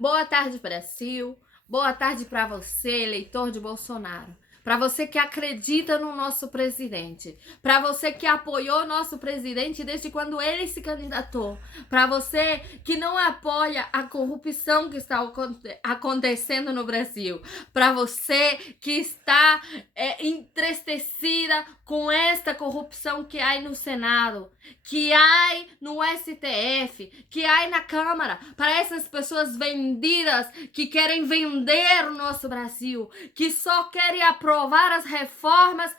Boa tarde, Brasil. Boa tarde para você, eleitor de Bolsonaro. Para você que acredita no nosso presidente. Para você que apoiou nosso presidente desde quando ele se candidatou. Para você que não apoia a corrupção que está acontecendo no Brasil. Para você que está entristecida com esta corrupção que há no Senado, que há no STF, que há na Câmara, para essas pessoas vendidas que querem vender o nosso Brasil, que só querem aprovar as reformas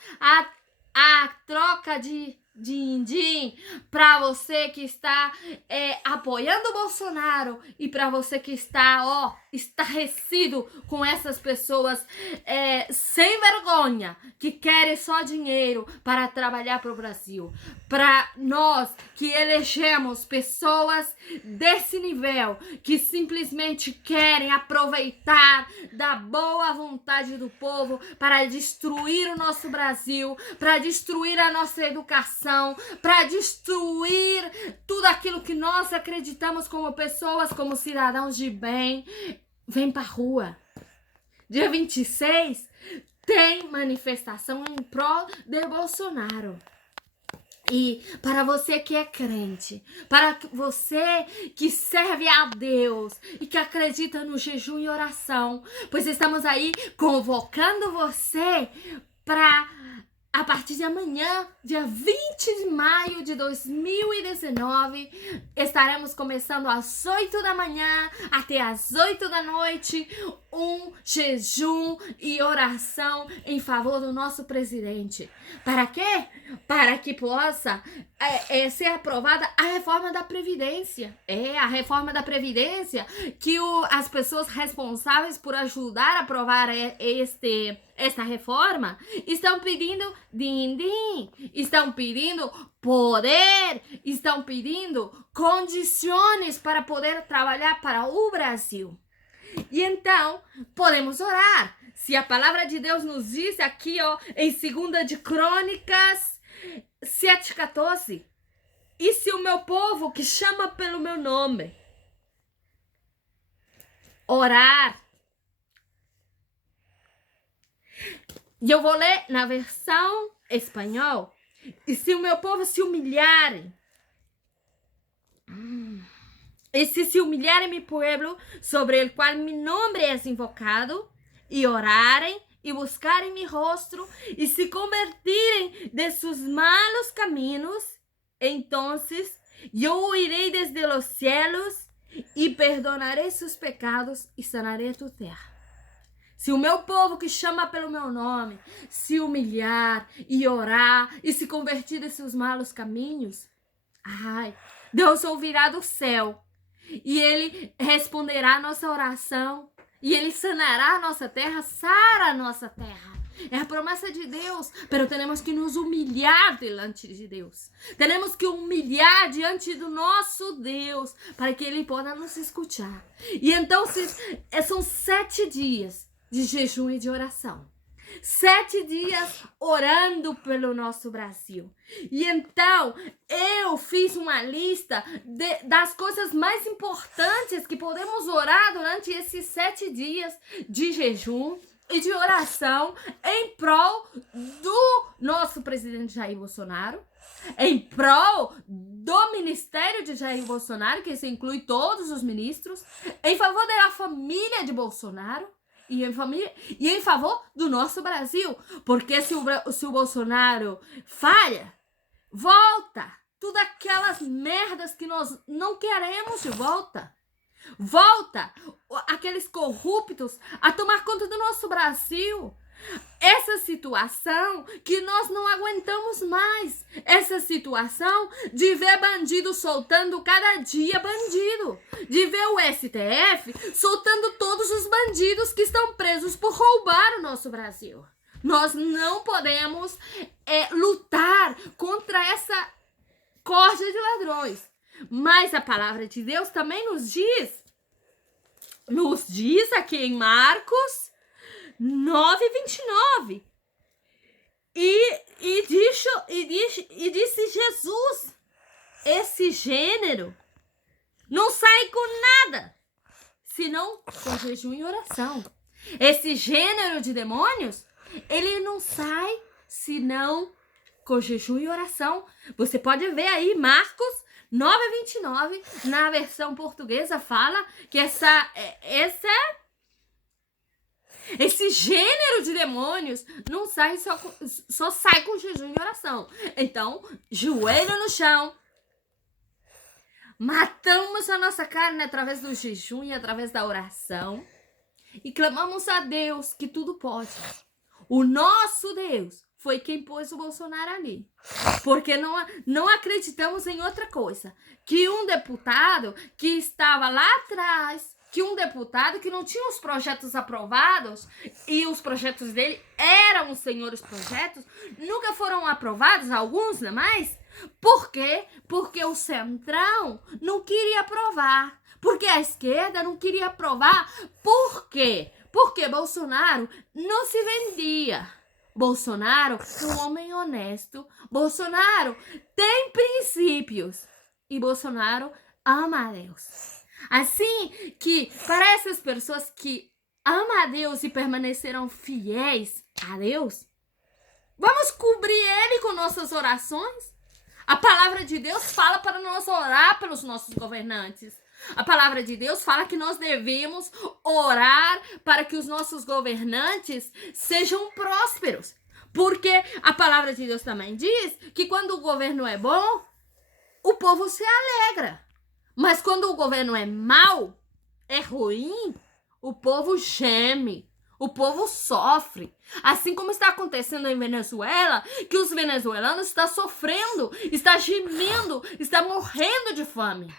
a troca de din-din, para você que está apoiando o Bolsonaro e para você que está estarrecido com essas pessoas sem vergonha, que querem só dinheiro para trabalhar para o Brasil. Para nós que elegemos pessoas desse nível, que simplesmente querem aproveitar da boa vontade do povo para destruir o nosso Brasil, para destruir a nossa educação, para destruir tudo aquilo que nós acreditamos como pessoas, como cidadãos de bem, vem pra rua. Dia 26 tem manifestação em prol de Bolsonaro. E para você que é crente, para você que serve a Deus e que acredita no jejum e oração, pois estamos aí convocando você para, a partir de amanhã, dia 20 de maio de 2019, estaremos começando às 8 da manhã até às 8 da noite, um jejum e oração em favor do nosso presidente. Para quê? Para que possa ser aprovada a reforma da Previdência. A reforma da Previdência que as pessoas responsáveis por ajudar a aprovar esta reforma estão pedindo din-din, estão pedindo poder, estão pedindo condições para poder trabalhar para o Brasil. E então, podemos orar. Se a palavra de Deus nos diz aqui, em 2 de Crônicas 7:14, e se o meu povo que chama pelo meu nome orar, e eu vou ler na versão espanhol, e se o meu povo se humilharem, e si se humillarem mi pueblo, sobre el cual mi nombre es invocado, y orarem y buscarem mi rostro, y se convertirem de sus malos caminos, entonces yo oiré desde los cielos y perdonaré sus pecados y sanaré tu terra. Se o meu povo que chama pelo meu nome se humilhar e orar e se convertir de seus malos caminhos, Deus ouvirá do céu e ele responderá a nossa oração e ele sanará a nossa terra, sara a nossa terra. É a promessa de Deus, mas temos que nos humilhar diante de Deus. Temos que humilhar diante do nosso Deus para que ele possa nos escutar. E então são 7 dias de jejum e de oração. 7 dias orando pelo nosso Brasil. E então eu fiz uma lista das coisas mais importantes que podemos orar durante esses 7 dias de jejum e de oração em prol do nosso presidente Jair Bolsonaro, em prol do ministério de Jair Bolsonaro, que se inclui todos os ministros, em favor da família de Bolsonaro, e em favor do nosso Brasil. Porque se o Bolsonaro falha, volta tudo aquelas merdas que nós não queremos de volta. Volta aqueles corruptos a tomar conta do nosso Brasil. Essa situação que nós não aguentamos mais. Essa situação de ver bandido soltando cada dia bandido. De ver o STF soltando todos os bandidos que estão presos por roubar o nosso Brasil. Nós não podemos lutar contra essa corja de ladrões. Mas a palavra de Deus também nos diz aqui em Marcos 9:29. E disse Jesus, esse gênero não sai com nada senão com jejum e oração. Esse gênero de demônios, ele não sai senão com jejum e oração. Você pode ver aí Marcos 9:29, na versão portuguesa fala que esse gênero de demônios não sai só sai com jejum e oração. Então, joelho no chão, matamos a nossa carne através do jejum e através da oração e clamamos a Deus que tudo pode. O nosso Deus foi quem pôs o Bolsonaro ali. Porque não acreditamos em outra coisa. Que um deputado que estava lá atrás, que um deputado que não tinha os projetos aprovados, e os projetos dele eram os senhores projetos, nunca foram aprovados, alguns, não é mais? Por quê? Porque o Centrão não queria aprovar. Porque a esquerda não queria aprovar. Por quê? Porque Bolsonaro não se vendia. Bolsonaro é um homem honesto. Bolsonaro tem princípios. E Bolsonaro ama a Deus. Assim que para essas pessoas que amam a Deus e permaneceram fiéis a Deus, vamos cobrir ele com nossas orações? A palavra de Deus fala para nós orar pelos nossos governantes. A palavra de Deus fala que nós devemos orar para que os nossos governantes sejam prósperos. Porque a palavra de Deus também diz que quando o governo é bom, o povo se alegra. Mas quando o governo é mau, é ruim, o povo geme. O povo sofre. Assim como está acontecendo em Venezuela, que os venezuelanos estão sofrendo, estão gemendo, estão morrendo de fome.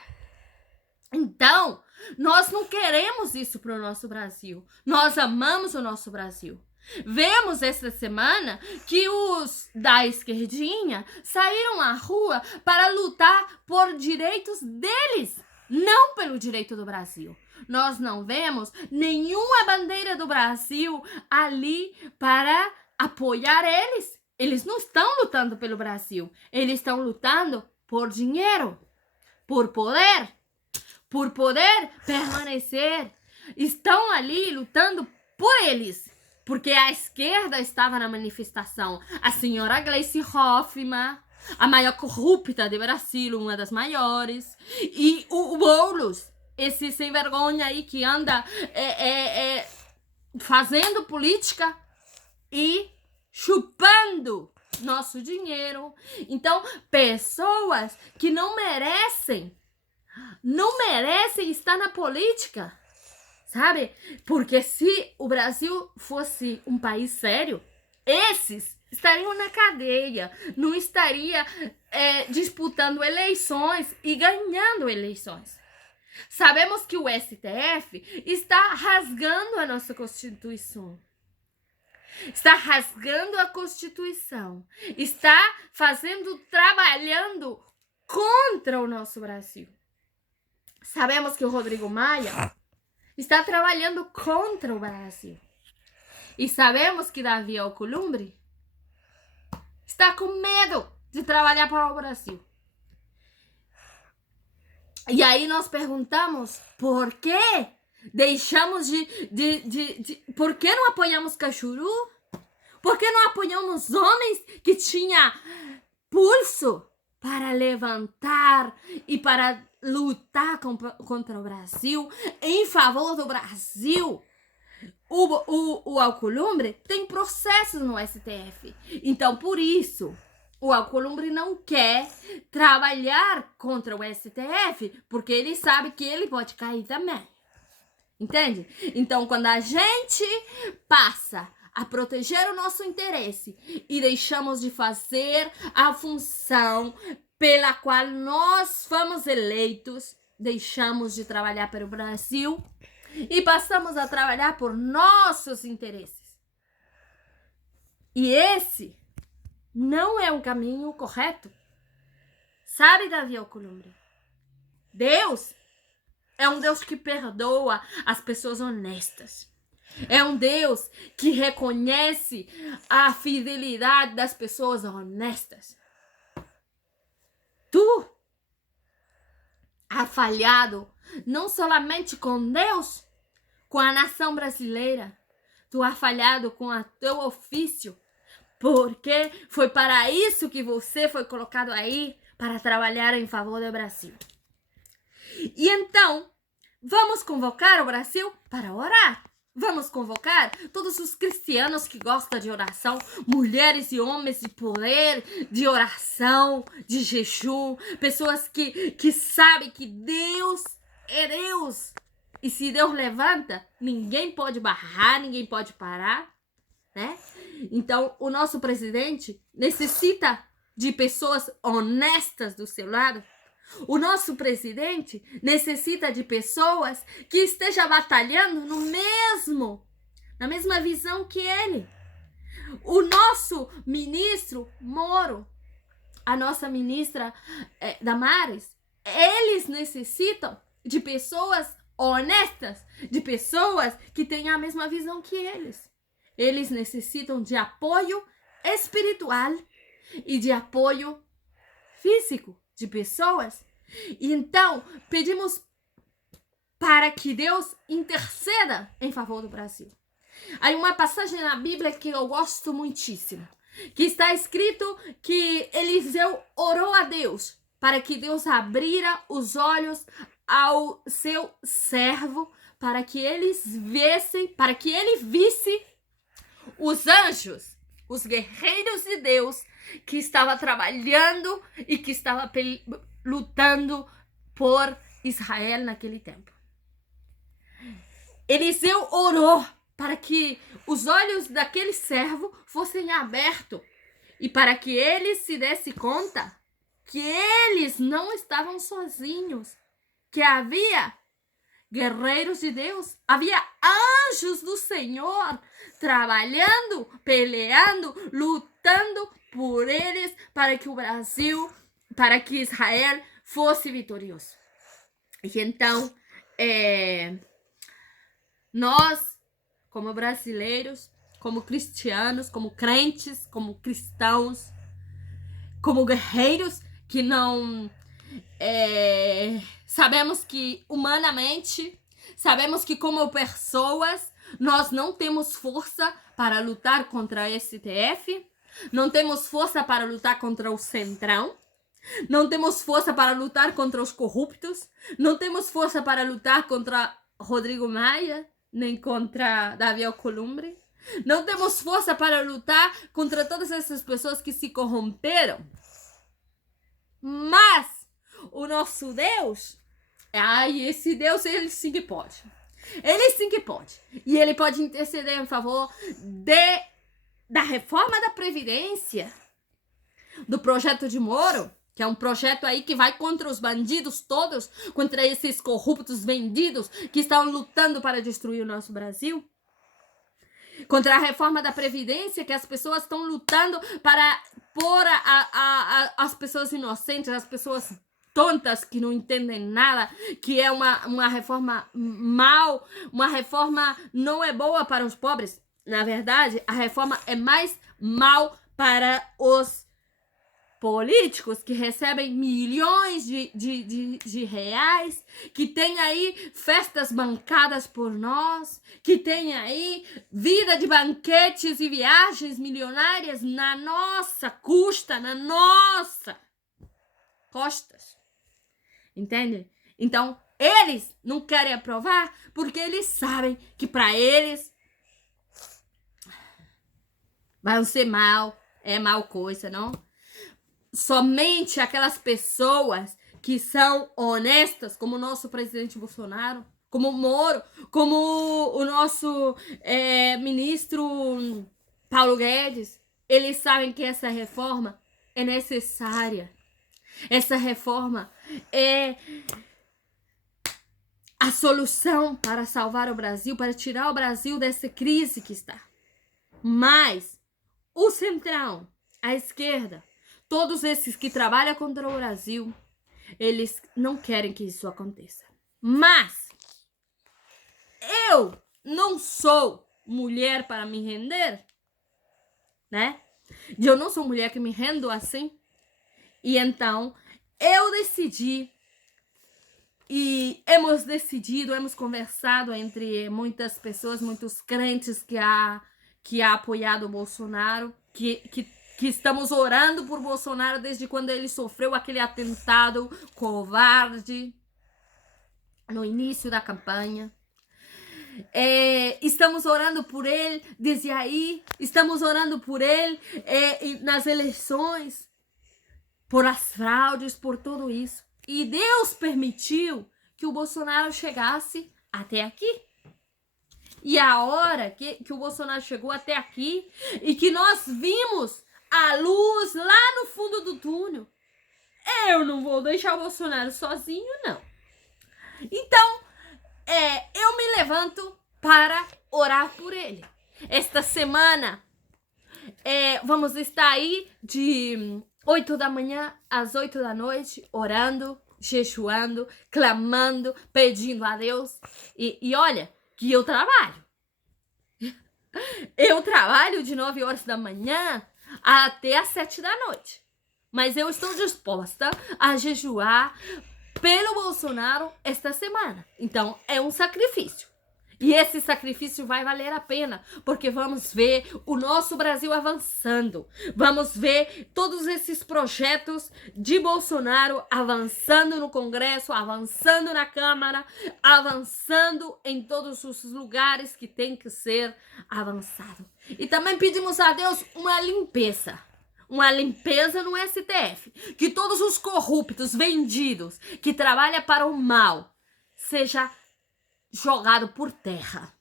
Então, nós não queremos isso para o nosso Brasil. Nós amamos o nosso Brasil. Vemos esta semana que os da esquerdinha saíram à rua para lutar por direitos deles, não pelo direito do Brasil. Nós não vemos nenhuma bandeira do Brasil ali para apoiar eles. Eles não estão lutando pelo Brasil. Eles estão lutando por dinheiro, por poder permanecer. Estão ali lutando por eles. Porque a esquerda estava na manifestação. A senhora Gleice Hoffmann, a maior corrupta do Brasil, uma das maiores. E o Boulos, esse sem vergonha aí que anda fazendo política e chupando nosso dinheiro. Então, pessoas que não merecem estar na política. Sabe? Porque se o Brasil fosse um país sério, esses estariam na cadeia, não estaria disputando eleições e ganhando eleições. Sabemos que o STF está rasgando a nossa Constituição. Está rasgando a Constituição. Está trabalhando contra o nosso Brasil. Sabemos que o Rodrigo Maia está trabalhando contra o Brasil. E sabemos que Davi Alcolumbre está com medo de trabalhar para o Brasil. E aí nós perguntamos por que deixamos por que não apoiamos Cachuru? Por que não apoiamos homens que tinham pulso para levantar e para lutar contra o Brasil, em favor do Brasil? O Alcolumbre tem processos no STF. Então, por isso, o Alcolumbre não quer trabalhar contra o STF, porque ele sabe que ele pode cair também. Entende? Então, quando a gente passa a proteger o nosso interesse e deixamos de fazer a função pela qual nós fomos eleitos, deixamos de trabalhar para o Brasil e passamos a trabalhar por nossos interesses. E esse não é um caminho correto. Sabe, Davi Alcolumbre? Deus é um Deus que perdoa as pessoas honestas. É um Deus que reconhece a fidelidade das pessoas honestas. Tu has falhado não somente com Deus, com a nação brasileira. Tu has falhado com o teu ofício, porque foi para isso que você foi colocado aí, para trabalhar em favor do Brasil. E então, vamos convocar o Brasil para orar. Vamos convocar todos os cristianos que gostam de oração, mulheres e homens de poder, de oração, de jejum, pessoas que sabem que Deus é Deus. E se Deus levanta, ninguém pode barrar, ninguém pode parar, né? Então, o nosso presidente necessita de pessoas honestas do seu lado. O nosso presidente necessita de pessoas que estejam batalhando na mesma visão que ele. O nosso ministro Moro, a nossa ministra Damares, eles necessitam de pessoas honestas, de pessoas que tenham a mesma visão que eles. Eles necessitam de apoio espiritual e de apoio físico de pessoas. E então, pedimos para que Deus interceda em favor do Brasil. Há uma passagem na Bíblia que eu gosto muitíssimo, que está escrito que Eliseu orou a Deus para que Deus abrira os olhos ao seu servo, para que ele visse os anjos, os guerreiros de Deus que estava trabalhando e que estava lutando por Israel naquele tempo. Eliseu orou para que os olhos daquele servo fossem abertos e para que ele se desse conta que eles não estavam sozinhos, que havia guerreiros de Deus, havia anjos do Senhor trabalhando, peleando, lutando por eles para que o Brasil, para que Israel fosse vitorioso. E então, nós, como brasileiros, como cristianos, como crentes, como cristãos, como guerreiros que não sabemos que humanamente, sabemos que como pessoas, nós não temos força para lutar contra a STF, não temos força para lutar contra o Centrão, não temos força para lutar contra os corruptos, não temos força para lutar contra Rodrigo Maia, nem contra Davi Alcolumbre, não temos força para lutar contra todas essas pessoas que se corromperam. Mas o nosso Deus, esse Deus, ele sim que pode. Ele sim que pode. E ele pode interceder em favor da reforma da Previdência, do projeto de Moro, que é um projeto aí que vai contra os bandidos todos, contra esses corruptos vendidos que estão lutando para destruir o nosso Brasil. Contra a reforma da Previdência, que as pessoas estão lutando para pôr as pessoas inocentes, as pessoas tontas que não entendem nada, que é uma reforma mal, uma reforma não é boa para os pobres. Na verdade, a reforma é mais mal para os políticos que recebem milhões de reais, que tem aí festas bancadas por nós, que tem aí vida de banquetes e viagens milionárias na nossa custa, na nossa costas. Entende? Então, eles não querem aprovar porque eles sabem que para eles vai ser mal, é mal coisa, não? Somente aquelas pessoas que são honestas, como o nosso presidente Bolsonaro, como o Moro, como o nosso ministro Paulo Guedes, eles sabem que essa reforma é necessária. Essa reforma é a solução para salvar o Brasil, para tirar o Brasil dessa crise que está. Mas o Centrão, a esquerda, todos esses que trabalham contra o Brasil, eles não querem que isso aconteça. Mas eu não sou mulher para me render, né? Eu não sou mulher que me rendo assim. E então eu decidi E hemos decidido, hemos conversado entre muitas pessoas, muitos crentes que ha apoiado o Bolsonaro, que estamos orando por Bolsonaro desde quando ele sofreu aquele atentado covarde no início da campanha. Estamos orando por ele desde aí, estamos orando por ele nas eleições, por as fraudes, por tudo isso. E Deus permitiu que o Bolsonaro chegasse até aqui. E a hora que o Bolsonaro chegou até aqui e que nós vimos a luz lá no fundo do túnel, eu não vou deixar o Bolsonaro sozinho, não. Então, eu me levanto para orar por ele. Esta semana, vamos estar aí de 8 da manhã às 8 da noite, orando, jejuando, clamando, pedindo a Deus. E olha, que eu trabalho. Eu trabalho de 9 horas da manhã até às 7 da noite. Mas eu estou disposta a jejuar pelo Bolsonaro esta semana. Então, é um sacrifício. E esse sacrifício vai valer a pena, porque vamos ver o nosso Brasil avançando. Vamos ver todos esses projetos de Bolsonaro avançando no Congresso, avançando na Câmara, avançando em todos os lugares que tem que ser avançado. E também pedimos a Deus uma limpeza no STF, que todos os corruptos, vendidos, que trabalham para o mal, seja jogado por terra.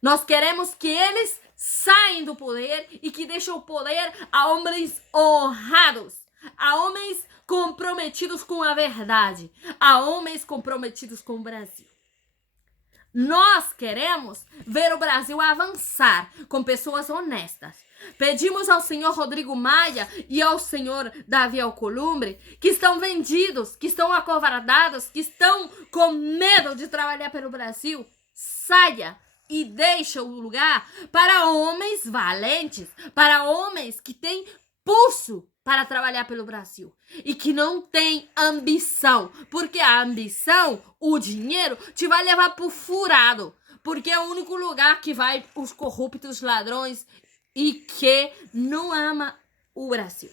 Nós queremos que eles saiam do poder e que deixem o poder a homens honrados, a homens comprometidos com a verdade, a homens comprometidos com o Brasil. Nós queremos ver o Brasil avançar com pessoas honestas. Pedimos ao senhor Rodrigo Maia e ao senhor Davi Alcolumbre, que estão vendidos, que estão acovardados, que estão com medo de trabalhar pelo Brasil, saia e deixe o lugar para homens valentes, para homens que têm pulso para trabalhar pelo Brasil e que não tem ambição, porque a ambição, o dinheiro, te vai levar pro furado, porque é o único lugar que vai os corruptos, ladrões e que não ama o Brasil.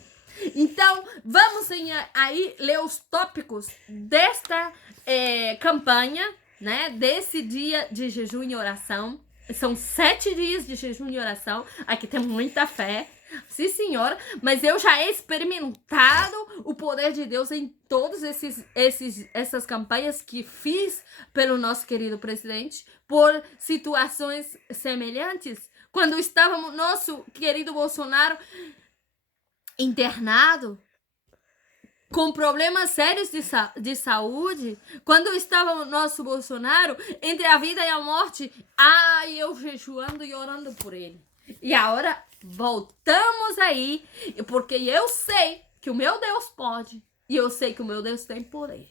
Então, vamos aí ler os tópicos desta campanha, né? Desse dia de jejum e oração. São 7 dias de jejum e oração. Aqui tem muita fé. Sim, senhora, mas eu já he experimentado o poder de Deus em todas essas campanhas que fiz pelo nosso querido presidente, por situações semelhantes. Quando estava nosso querido Bolsonaro internado, com problemas sérios de saúde, quando estava o nosso Bolsonaro entre a vida e a morte, eu jejuando e orando por ele. E agora voltamos aí, porque eu sei que o meu Deus pode, e eu sei que o meu Deus tem poder.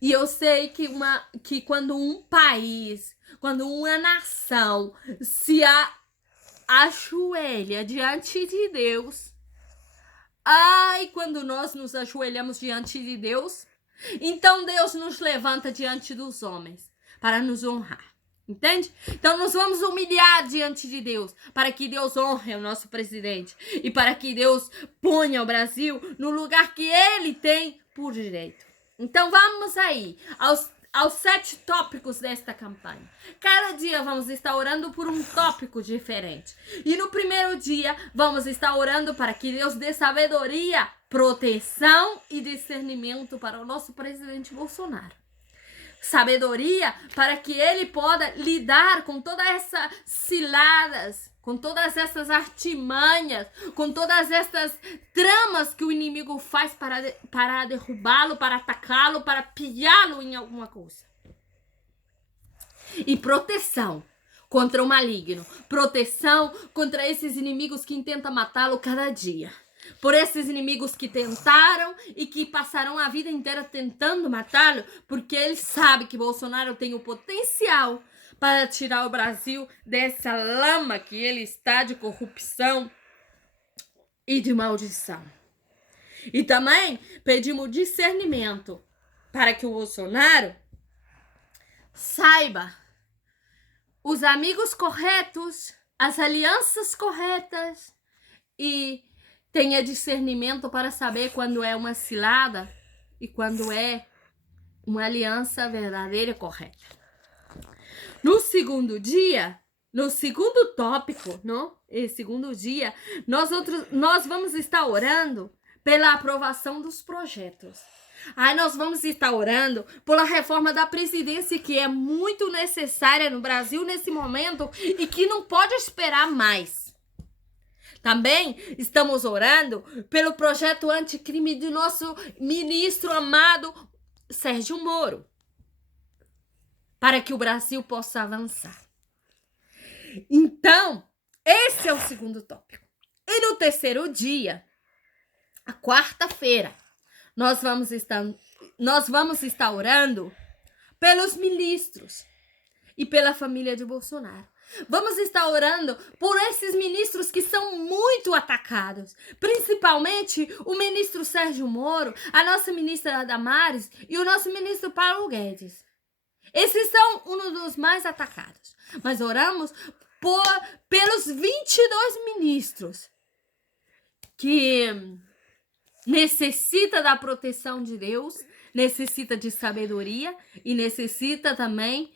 E eu sei que quando um país, quando uma nação se ajoelha diante de Deus, quando nós nos ajoelhamos diante de Deus, então Deus nos levanta diante dos homens para nos honrar. Entende? Então nós vamos humilhar diante de Deus, para que Deus honre o nosso presidente e para que Deus ponha o Brasil no lugar que ele tem por direito. Então vamos aí aos 7 tópicos desta campanha. Cada dia vamos estar orando por um tópico diferente. E no primeiro dia vamos estar orando para que Deus dê sabedoria, proteção e discernimento para o nosso presidente Bolsonaro. Sabedoria para que ele possa lidar com todas essas ciladas, com todas essas artimanhas, com todas essas tramas que o inimigo faz para derrubá-lo, para atacá-lo, para pilhá-lo em alguma coisa. E proteção contra o maligno, proteção contra esses inimigos que intentam matá-lo cada dia. Por esses inimigos que tentaram e que passaram a vida inteira tentando matá-lo, porque ele sabe que Bolsonaro tem o potencial para tirar o Brasil dessa lama que ele está de corrupção e de maldição. E também pedimos discernimento para que o Bolsonaro saiba os amigos corretos, as alianças corretas e tenha discernimento para saber quando é uma cilada e quando é uma aliança verdadeira e correta. No segundo dia, no segundo tópico, não? E segundo dia, nós vamos estar orando pela aprovação dos projetos. Aí nós vamos estar orando pela reforma da presidência, que é muito necessária no Brasil nesse momento e que não pode esperar mais. Também estamos orando pelo projeto anticrime do nosso ministro amado Sérgio Moro, para que o Brasil possa avançar. Então, esse é o segundo tópico. E no terceiro dia, a quarta-feira, nós vamos estar orando pelos ministros e pela família de Bolsonaro. Vamos estar orando por esses ministros que são muito atacados, principalmente o ministro Sérgio Moro, a nossa ministra Damares e o nosso ministro Paulo Guedes. Esses são um dos mais atacados. Mas oramos pelos 22 ministros que necessita da proteção de Deus, necessita de sabedoria e necessita também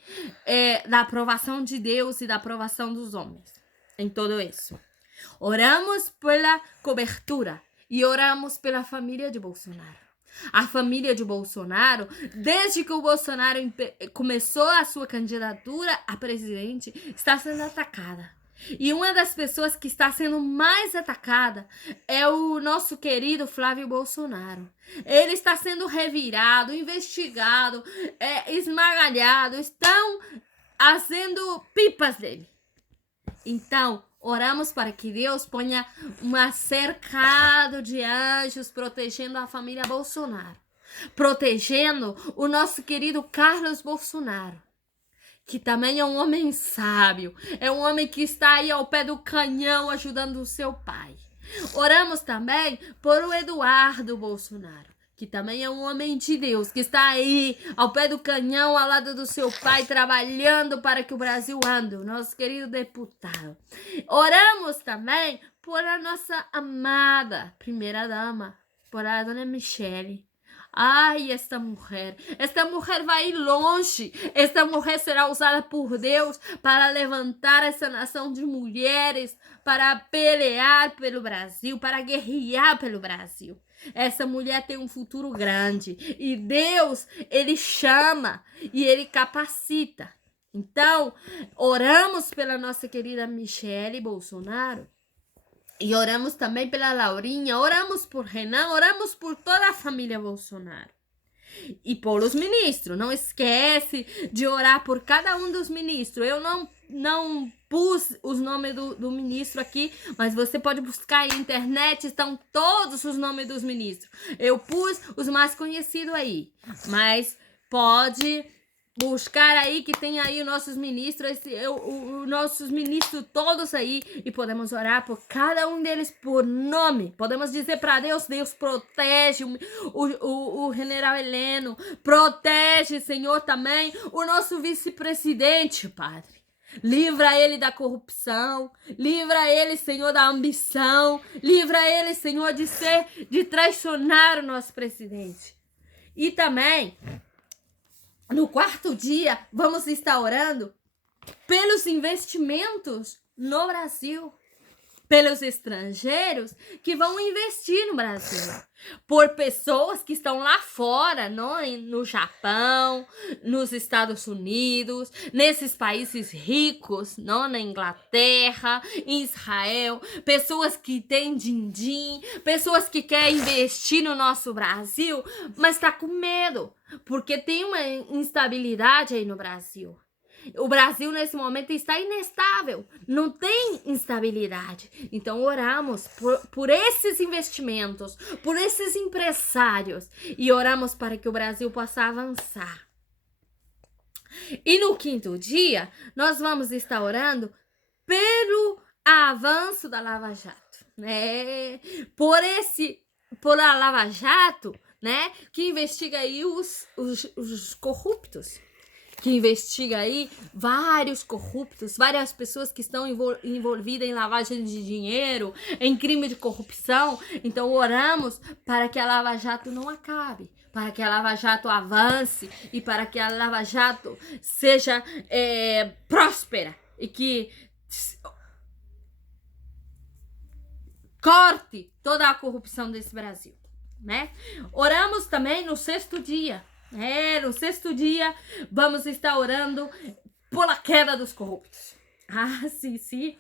da aprovação de Deus e da aprovação dos homens em tudo isso. Oramos pela cobertura e oramos pela família de Bolsonaro. A família de Bolsonaro, desde que o Bolsonaro começou a sua candidatura a presidente, está sendo atacada. E uma das pessoas que está sendo mais atacada é o nosso querido Flávio Bolsonaro. Ele está sendo revirado, investigado, esmagalhado, estão fazendo pipas dele. Então, oramos para que Deus ponha um cercado de anjos protegendo a família Bolsonaro, protegendo o nosso querido Carlos Bolsonaro, que também é um homem sábio, é um homem que está aí ao pé do canhão ajudando o seu pai. Oramos também por o Eduardo Bolsonaro, que também é um homem de Deus, que está aí ao pé do canhão, ao lado do seu pai, trabalhando para que o Brasil ande, o nosso querido deputado. Oramos também por a nossa amada primeira-dama, por a dona Michele. Ai, esta mulher vai ir longe, esta mulher será usada por Deus para levantar essa nação de mulheres, para pelear pelo Brasil, para guerrear pelo Brasil. Essa mulher tem um futuro grande e Deus, ele chama e ele capacita. Então, oramos pela nossa querida Michele Bolsonaro e oramos também pela Laurinha, oramos por Renan, oramos por toda a família Bolsonaro. E pelos ministros, não esquece de orar por cada um dos ministros. Eu não pus os nomes do ministro aqui, mas você pode buscar aí na internet, estão todos os nomes dos ministros. Eu pus os mais conhecidos aí, mas pode buscar aí que tem aí os nossos ministros, os nossos ministros todos aí, e podemos orar por cada um deles por nome. Podemos dizer para Deus, Deus protege o general Heleno, protege, Senhor, também o nosso vice-presidente, Padre. Livra ele da corrupção, livra ele, Senhor, da ambição, livra ele, Senhor, de traicionar o nosso presidente. E também, no quarto dia, vamos estar orando pelos investimentos no Brasil, pelos estrangeiros que vão investir no Brasil, por pessoas que estão lá fora, no Japão, nos Estados Unidos, nesses países ricos, na Inglaterra, em Israel, pessoas que têm din-din, pessoas que querem investir no nosso Brasil, mas está com medo, porque tem uma instabilidade aí no Brasil. O Brasil, nesse momento, está inestável, não tem instabilidade. Então, oramos por esses investimentos, por esses empresários, e oramos para que o Brasil possa avançar. E no quinto dia, nós vamos estar orando pelo avanço da Lava Jato, né? Por a Lava Jato né? Que investiga aí os corruptos. Que investiga aí vários corruptos, várias pessoas que estão envolvidas em lavagem de dinheiro, em crime de corrupção. Então oramos para que a Lava Jato não acabe, para que a Lava Jato avance e para que a Lava Jato seja próspera e que corte toda a corrupção desse Brasil, né? Oramos também no 6º dia. No 6º dia, vamos estar orando pela queda dos corruptos. Sim.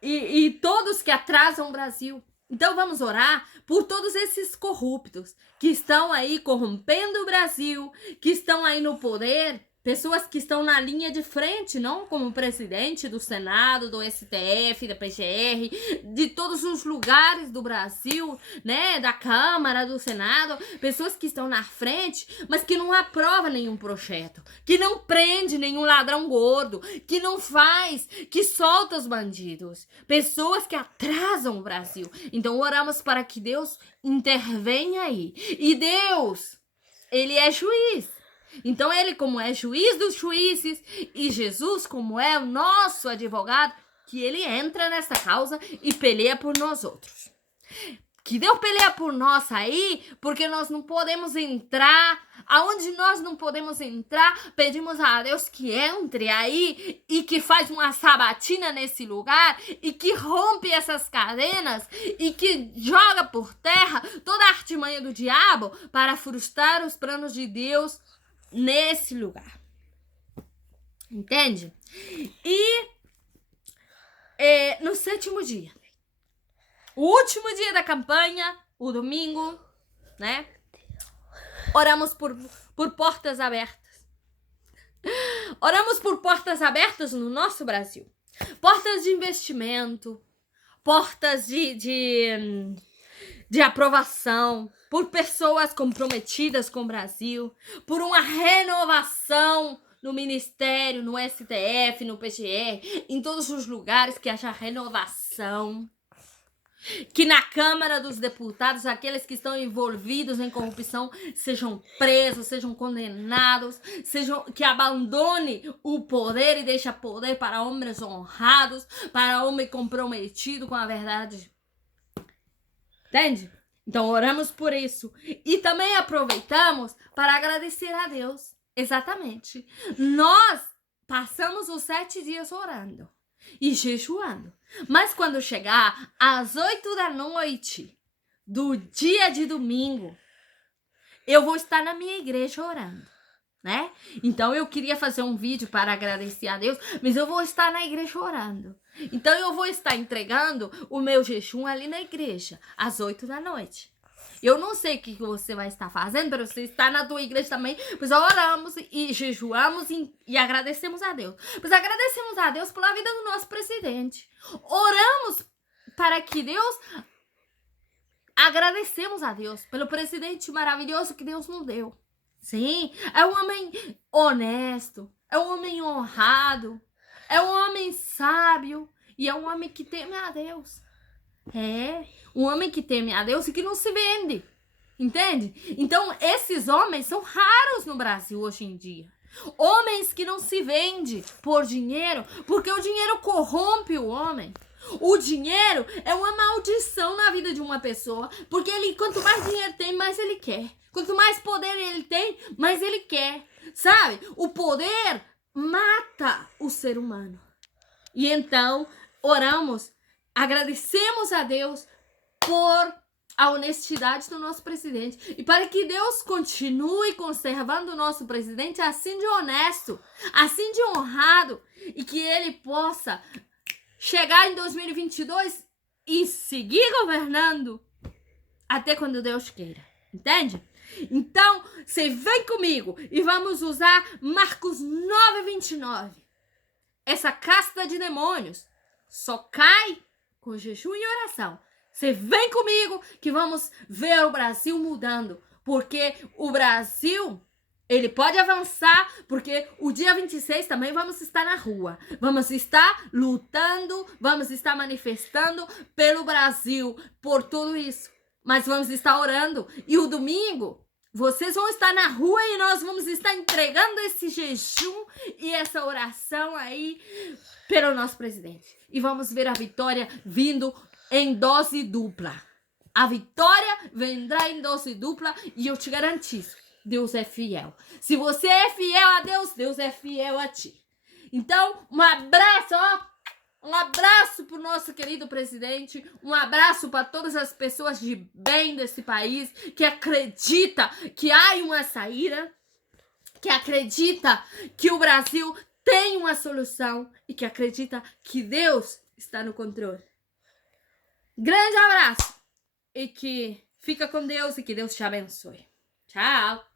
E todos que atrasam o Brasil. Então vamos orar por todos esses corruptos que estão aí corrompendo o Brasil, que estão aí no poder. Pessoas que estão na linha de frente, não como presidente do Senado, do STF, da PGR, de todos os lugares do Brasil, né, da Câmara, do Senado, pessoas que estão na frente, mas que não aprovam nenhum projeto, que não prende nenhum ladrão gordo, que não faz, que solta os bandidos, pessoas que atrasam o Brasil. Então oramos para que Deus intervenha aí. E Deus, Ele é juiz. Então ele, como é juiz dos juízes, e Jesus, como é o nosso advogado, que ele entra nessa causa e peleia por nós outros. Que Deus peleia por nós aí, porque nós não podemos entrar. Aonde nós não podemos entrar, pedimos a Deus que entre aí e que faz uma sabatina nesse lugar e que rompe essas cadenas e que joga por terra toda a artimanha do diabo para frustrar os planos de Deus nesse lugar. Entende? E no 7º dia, o último dia da campanha, o domingo, né? Oramos por portas abertas. Oramos por portas abertas no nosso Brasil. Portas de investimento, portas de aprovação, por pessoas comprometidas com o Brasil, por uma renovação no Ministério, no STF, no PGR, em todos os lugares que haja renovação. Que na Câmara dos Deputados, aqueles que estão envolvidos em corrupção sejam presos, sejam condenados, que abandone o poder e deixe poder para homens honrados, para homem comprometido com a verdade. Entende? Então oramos por isso. E também aproveitamos para agradecer a Deus. Exatamente. Nós passamos os 7 dias orando e jejuando. Mas quando chegar às 8 da noite do dia de domingo, eu vou estar na minha igreja orando, né? Então eu queria fazer um vídeo para agradecer a Deus, mas eu vou estar na igreja orando. Então eu vou estar entregando o meu jejum ali na igreja, às 8 da noite. Eu não sei o que você vai estar fazendo, mas você está na tua igreja também, pois oramos e jejuamos e agradecemos a Deus. Pois agradecemos a Deus pela vida do nosso presidente. Oramos para que Deus... Agradecemos a Deus pelo presidente maravilhoso que Deus nos deu. Sim, é um homem honesto, é um homem honrado, é um homem sábio e é um homem que teme a Deus. Um homem que teme a Deus e que não se vende. Entende? Então, esses homens são raros no Brasil hoje em dia. Homens que não se vendem por dinheiro, porque o dinheiro corrompe o homem. O dinheiro é uma maldição na vida de uma pessoa, porque quanto mais dinheiro tem, mais ele quer. Quanto mais poder ele tem, mais ele quer. Sabe? O poder mata o ser humano. E então, oramos, agradecemos a Deus por a honestidade do nosso presidente. E para que Deus continue conservando o nosso presidente assim de honesto, assim de honrado, e que ele possa chegar em 2022 e seguir governando até quando Deus queira. Entende? Então, você vem comigo e vamos usar Marcos 9:29. Essa casta de demônios só cai com jejum e oração. Você vem comigo que vamos ver o Brasil mudando. Porque o Brasil, ele pode avançar, porque o dia 26 também vamos estar na rua. Vamos estar lutando, vamos estar manifestando pelo Brasil, por tudo isso. Mas vamos estar orando. E o domingo, Vocês vão estar na rua e nós vamos estar entregando esse jejum e essa oração aí pelo nosso presidente. E vamos ver a vitória vindo em dose dupla. A vitória vendrá em dose dupla e eu te garanto, Deus é fiel. Se você é fiel a Deus, Deus é fiel a ti. Então, um abraço, ó. Um abraço para o nosso querido presidente, um abraço para todas as pessoas de bem desse país, que acredita que há uma saída, que acredita que o Brasil tem uma solução e que acredita que Deus está no controle. Grande abraço e que fica com Deus e que Deus te abençoe. Tchau!